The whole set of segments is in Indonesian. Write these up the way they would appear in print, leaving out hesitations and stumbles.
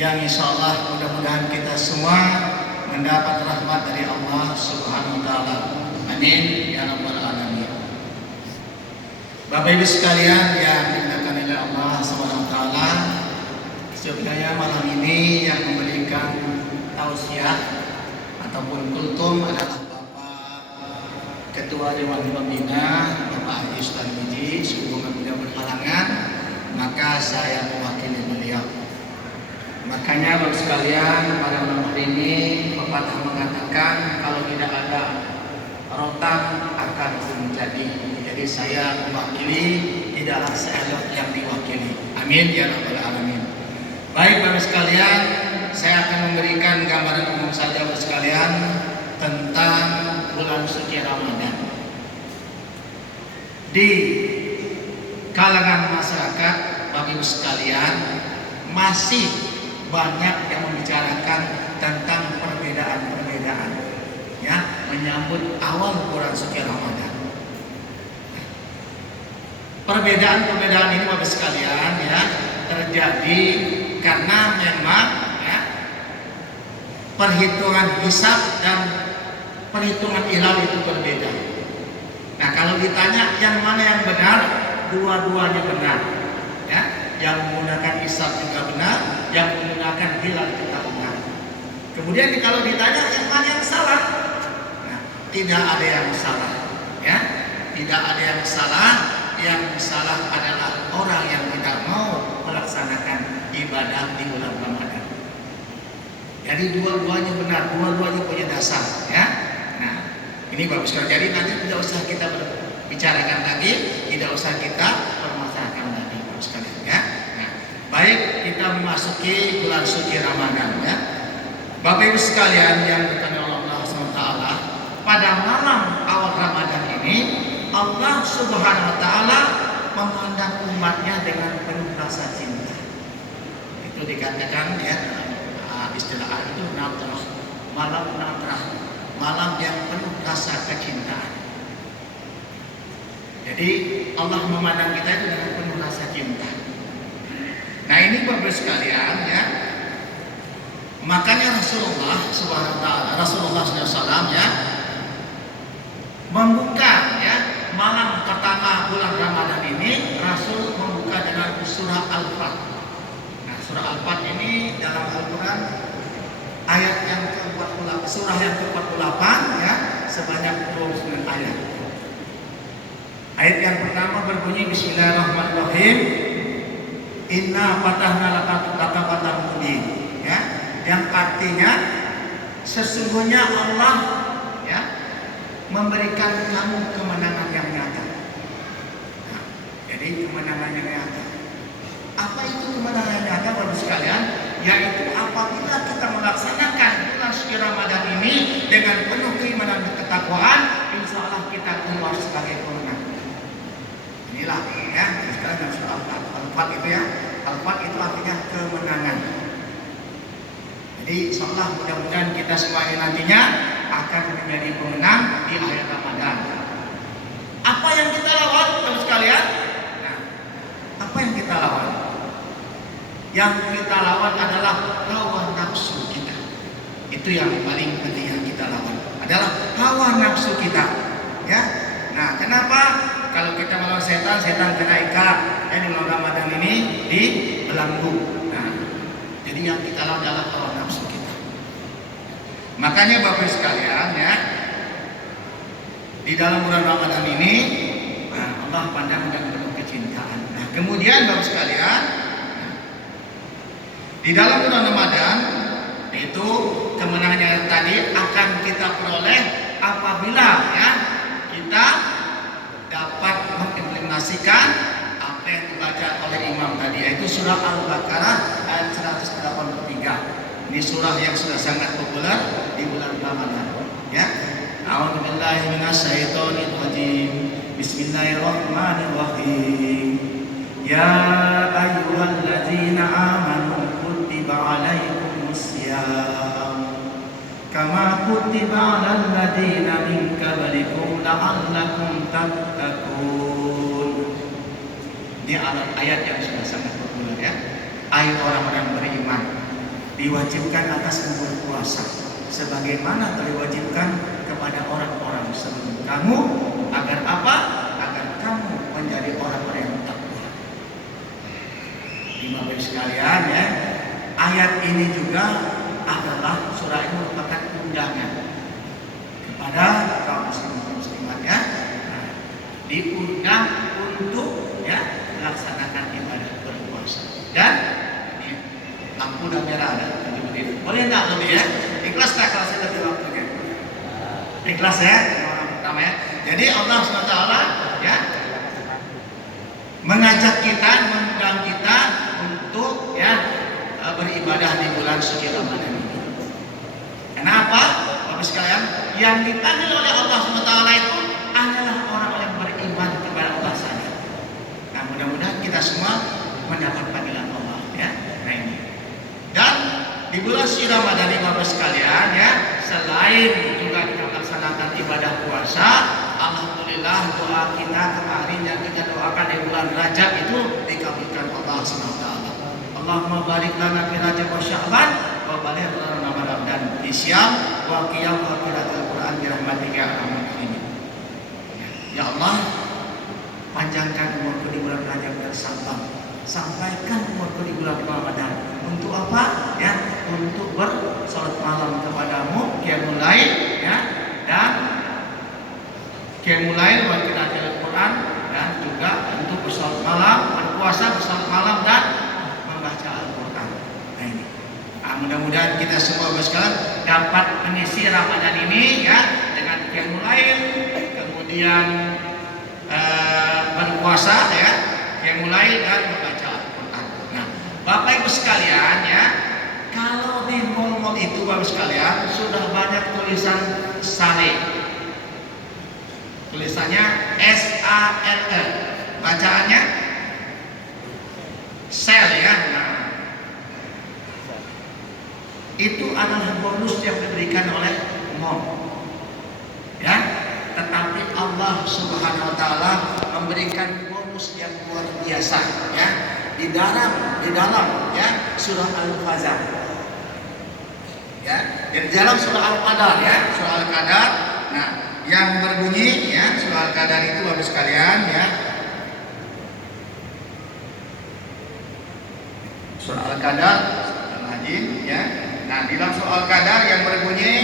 yang insya Allah mudah-mudahan kita semua mendapat rahmat dari Allah Subhanahu wa Ta'ala. Amin ya rabbal alamin. Bapak Ibu sekalian yang dimuliakan oleh Allah Subhanahu wa Ta'ala, sebenarnya malam ini yang memberikan tausiah ataupun kultum adalah Bapak Ketua Dewan Pembina, Bapak Haji Ustaz Miji. Sehubungan beliau berhalangan, maka saya mewakili beliau. Makanya Bapak sekalian, pada malam hari ini pepatah mengatakan kalau tidak ada rotan akan menjadi. Jadi saya mewakili, tidaklah saya yang diwakili. Amin ya rabbal alamin. Baik Bapak sekalian, saya akan memberikan gambaran umum saja Bapak sekalian tentang bulan suci Ramadan. Di kalangan masyarakat Bapak Ibu sekalian masih banyak yang membicarakan tentang perbedaan-perbedaan ya menyambut awal bulan suci Ramadan. Perbedaan-perbedaan ini Bapak sekalian ya terjadi karena memang ya perhitungan hisab dan perhitungan hilal itu berbeda. Nah, kalau ditanya yang mana yang benar, dua-duanya benar ya. Yang menggunakan hisab juga benar, yang menggunakan hilal juga benar. Kemudian kalau ditanya yang mana yang salah, nah, tidak ada yang salah, ya, tidak ada yang salah. Yang salah adalah orang yang tidak mau melaksanakan ibadah di bulan Ramadan. Jadi dua-duanya benar, dua-duanya punya dasar, ya. Nah, ini bagus sekali. Jadi nanti tidak usah kita bicarakan lagi, tidak usah kita permasalahkan lagi, bagus sekali. Ya. Nah, baik kita memasuki bulan suci Ramadan ya. Bapak Ibu sekalian yang dikenal Allah SWT, pada malam awal Ramadan ini Allah Subhanahu wa Ta'ala memandang umatnya dengan penuh rasa cinta. Itu dikatakan ya istilah Arab itu nadrah, malam nadrah, malam yang penuh rasa kecintaan. Jadi Allah memandang kita itu dengan penuh rasa cinta. Nah ini Bapak sekalian ya, makanya Rasulullah Subhanahu wa Ta'ala, Rasulullah SAW ya membuka ya malam pertama bulan Ramadan ini, Rasul membuka dengan surah Al-Fat. Nah surah Al-Fat ini dalam Al-Quran ayat yang ke-48, surah yang ke-48 ya, sebanyak 29 ayat. Ayat yang pertama berbunyi Bismillahirrahmanirrahim. Inna fatahna laka fathan mubin, ya, yang artinya sesungguhnya Allah ya memberikan kamu kemenangan yang nyata. Nah, jadi kemenangan yang nyata. Apa itu kemenangan yang nyata Bapak sekalian? Yaitu apabila kita melaksanakan bulan suci Ramadan ini dengan penuh keimanan dan ketakwaan, insya Allah kita keluar sebagai pemenang. Inilah ya, sekarang surah Al-Fat itu ya. Al-Fat itu artinya kemenangan. Jadi insya Allah mudah-mudahan kita semua ini nantinya akan menjadi pemenang di akhir Ramadan. Apa yang kita lawan Bapak sekalian? Nah, apa yang kita lawan? Yang kita lawan adalah hawa nafsu kita. Itu yang paling penting yang kita lawan adalah hawa nafsu kita. Ya. Nah, kenapa? Kalau kita melawan setan, setan kena ikat. Di bulan Ramadan ini dibelenggu. Nah, jadi yang kita lawan adalah hawa nafsu kita. Makanya Bapak sekalian ya, di dalam bulan Ramadan ini nah, Allah pandang dengan penuh kecintaan. Nah, kemudian Bapak sekalian, di dalam bulan Ramadan itu kemenangan yang tadi akan kita peroleh apabila ya kita dapat mengimplementasikan apa yang dibaca oleh imam tadi, yaitu surah Al-Baqarah ayat 183. Ini surah yang sudah sangat populer di bulan Ramadan. Ya, A'udzubillahi minasyaitonirrajim. Bismillahirrahmanirrahim. Ya ayyuhalladzina amanu kutiba alaikumusiyam kama kutiba alal ladzina min qablikum la'allakum tattaqun. Ini ayat yang sudah sangat populer ya. Ayat orang-orang beriman. diwajibkan atas berpuasa sebagaimana diwajibkan kepada orang-orang sebelum kamu, agar apa? Agar kamu menjadi orang-orang yang takwa. Bapak sekalian ya, ayat ini juga adalah surah ini merupakan undangan kepada kaum muslimat ya. Nah, diundang untuk ya melaksanakan ibadah berpuasa. Dan ini lampu udah merah ada. Boleh enggak lebih ya? Ikhlas tak kalau saya lebih waktunya? Ikhlas ya, orang pertama ya. Jadi Allah SWT ya mengajak kita, mengundang kita untuk ya beribadah di bulan suci Ramadan ini. Kenapa? Bapak sekalian, yang dipanggil oleh Allah SWT itu adalah orang-orang yang beriman kepada Allah saja. Nah, mudah-mudahan kita semua mendapat panggilan Allah ya. Nah ini. Dan di bulan suci Ramadan ini Bapak sekalian ya, selain juga kita melaksanakan ibadah puasa, alhamdulillah doa kita kemarin yang kita doakan di bulan Rajab itu dikabulkan Allah SWT. Allahumma barik lana fi Rajab wa Sya'ban wa baligh lana Ramadan dan Isyam wa qiyam wa qiraatul Quran bi rahmatika ya arhamar rahimin. Ya Allah, panjangkan umurku di bulan Rajab dan Sya'ban. Sampaikan umurku di bulan Ramadan. Untuk apa? Ya, untuk bersalat malam kepadamu, qiyamul lail ya, dan qiyamul lail wa qiraatul Quran, dan juga untuk bersalat malam, berpuasa, bersalat malam dan membaca Al-Quran. Nah ini. Nah, mudah-mudahan kita semua sekalian dapat mengisi Ramadan ini ya dengan qiyamul lail, kemudian berpuasa ya, qiyamul lail dan membaca Al-Quran. Nah, Bapak Ibu sekalian ya, kalau di mall-mall itu Bapak sekalian sudah banyak tulisan sale. Tulisannya SALE. Bacaannya sale ya. Nah, itu adalah bonus yang diberikan oleh mall. Ya, tetapi Allah Subhanahu wa taala memberikan bonus yang luar biasa ya. Di dalam ya surah Al-Fajr. Ya, di dalam surah Al-Qadar ya, surah Al-Qadar. Nah, yang berbunyi ya surah Al-Qadar itu Bapak sekalian ya. Surah Al-Qadar Al-Hajim ya. Nah, di dalam surah Al-Qadar yang berbunyi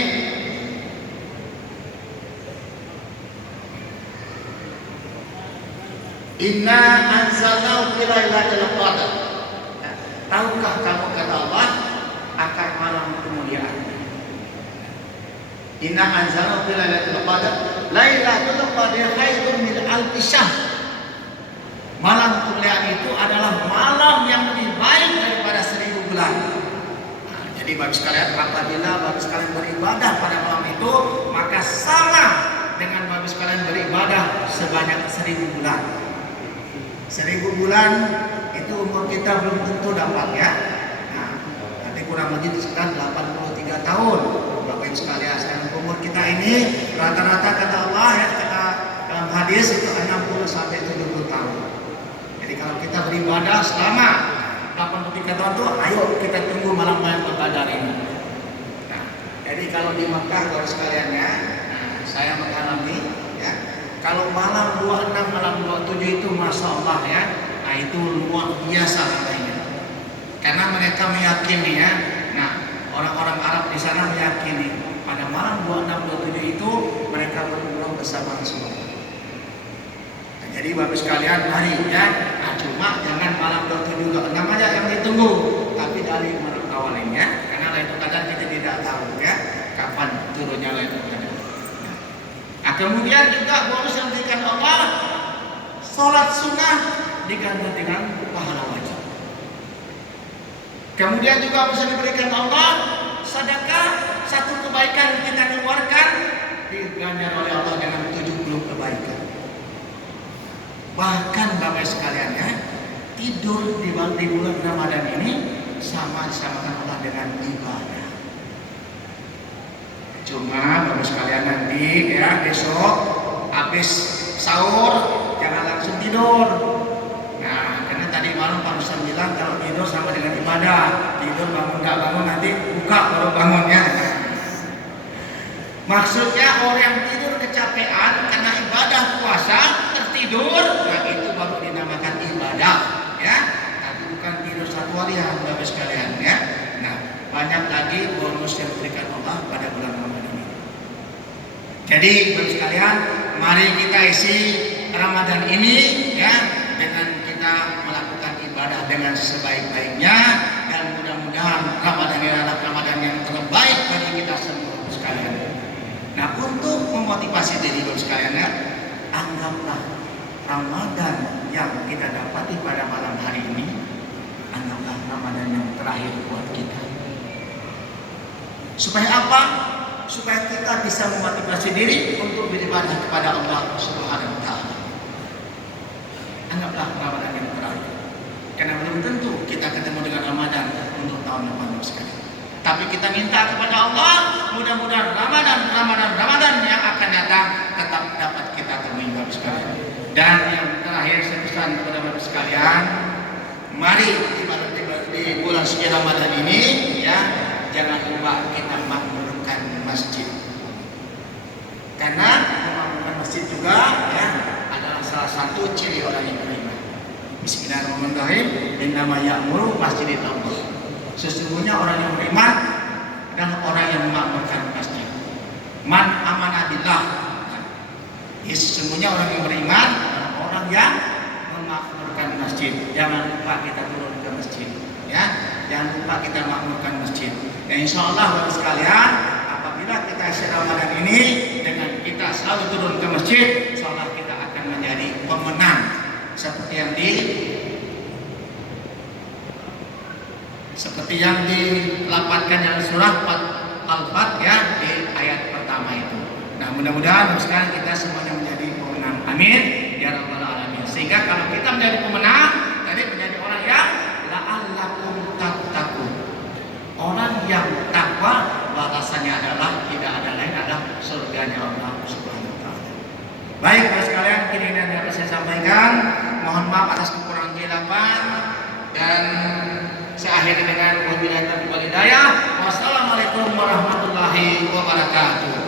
Inna anzalnahu fi lailatul qadar. Tahukah kamu kata Allah akan malam kemuliaan? Inna anzalnahu fi lailatul qadar. Lailatul qadar khairun min alfi syahr. Malam kemuliaan itu adalah malam yang lebih baik daripada 1000 bulan. Nah, jadi Bapak sekalian, apabila Bapak sekalian beribadah pada malam itu, maka sama dengan Bapak sekalian beribadah sebanyak 1000 bulan. 1000 bulan itu umur kita belum tentu dapat ya. Nah, nanti kurang lebih sekitar 83 tahun. Bapak Ibu sekalian, umur kita ini rata-rata kata Allah ya, kata dalam hadis itu 60 sampai 70 tahun. Jadi kalau kita beribadah selama 83 tahun itu, ayo kita tunggu malam-malam Qadar ini. Nah, jadi kalau di Makkah Bapak sekalian ya, nah, saya mengalami ya. Kalau malam 26, malam 27 itu Masya Allah ya, nah itu luar biasa katanya. Karena mereka meyakini ya, nah orang-orang Arab di sana meyakini pada malam 26, 27 itu mereka berumrah bersama Rasulullah. Nah, jadi Bapak sekalian mari ya, nah cuma jangan malam 27, 26 aja yang ditunggu, tapi dari malam awalnya, karena Lailatul Qadar kita tidak tahu ya kapan turunnya Lailatul Qadar. Nah, kemudian juga bonus yang diberikan Allah, sholat sunnah diganti dengan pahala wajib. Kemudian juga bisa diberikan Allah, sedekah, satu kebaikan yang kita keluarkan diganjar oleh Allah dengan 70 kebaikan. Bahkan Bapak sekalian ya, tidur di bulan Ramadan ini sama-sama Allah dengan ibadah. Cuma Bapak sekalian nanti ya besok habis sahur jangan langsung tidur. Nah, karena tadi malam Pak Ustaz bilang kalau tidur sama dengan ibadah, tidur bangun nggak bangun nanti buka baru bangun ya. Maksudnya orang yang tidur kecapean karena ibadah puasa tertidur, nah itu baru dinamakan ibadah ya. Tapi bukan tidur satu harian Bapak sekalian ya. Nah banyak lagi bonus yang diberikan Allah pada bulan Ramadan ini. Jadi Bapak sekalian, mari kita isi Ramadan ini ya dengan kita melakukan ibadah dengan sebaik-baiknya, dan mudah-mudahan Ramadan ini adalah Ramadan yang terbaik bagi kita semua sekalian. Nah, untuk memotivasi diri Bapak sekalian ya, anggaplah Ramadan yang kita dapati pada malam hari ini, anggaplah Ramadan yang terakhir buat kita. Supaya apa? Supaya kita bisa memotivasi diri untuk beribadah kepada Allah Subhanahu wa taala. Anggaplah Ramadan yang terakhir. Karena belum tentu kita ketemu dengan Ramadan untuk tahun depan sekali. Tapi kita minta kepada Allah, mudah-mudahan Ramadan yang akan datang tetap dapat kita temui Bapak sekalian. Dan yang terakhir saya pesan kepada Bapak sekalian, mari di bulan suci Ramadan ini ya, jangan lupa kita makmurkan masjid. Karena memakmurkan masjid juga ya adalah salah satu ciri orang yang beriman. Bismillahirrahmanirrahim. Innama ya'muru masjidallah. Sesungguhnya orang yang beriman adalah orang yang memakmurkan masjid. Man amanah billah. Sesungguhnya orang yang beriman adalah orang yang memakmurkan masjid. Jangan lupa kita turun ke masjid, ya. Jangan lupa kita makmurkan masjid. Dan insya Allah Bapak sekalian, apabila kita isi Ramadan ini dengan kita selalu turun ke masjid, insya Allah kita akan menjadi pemenang seperti yang dilapatkan dalam surah Al-Fat ya di ayat pertama itu. Nah mudah-mudahan sekarang kita semuanya menjadi pemenang. Amin ya rabbal alamin. Sehingga kalau kita menjadi pemenang, tadi menjadi orang yang la'allakum tattaqun. Orang yang takwa balasannya adalah tidak ada lain adalah surganya Allah Subhanahu wa taala. Baik Bapak sekalian, ini yang dapat saya sampaikan. Mohon maaf atas kekurangan khilafan, dan saya akhiri dengan wabillahi taufiq wal hidayah. Wassalamualaikum warahmatullahi wabarakatuh.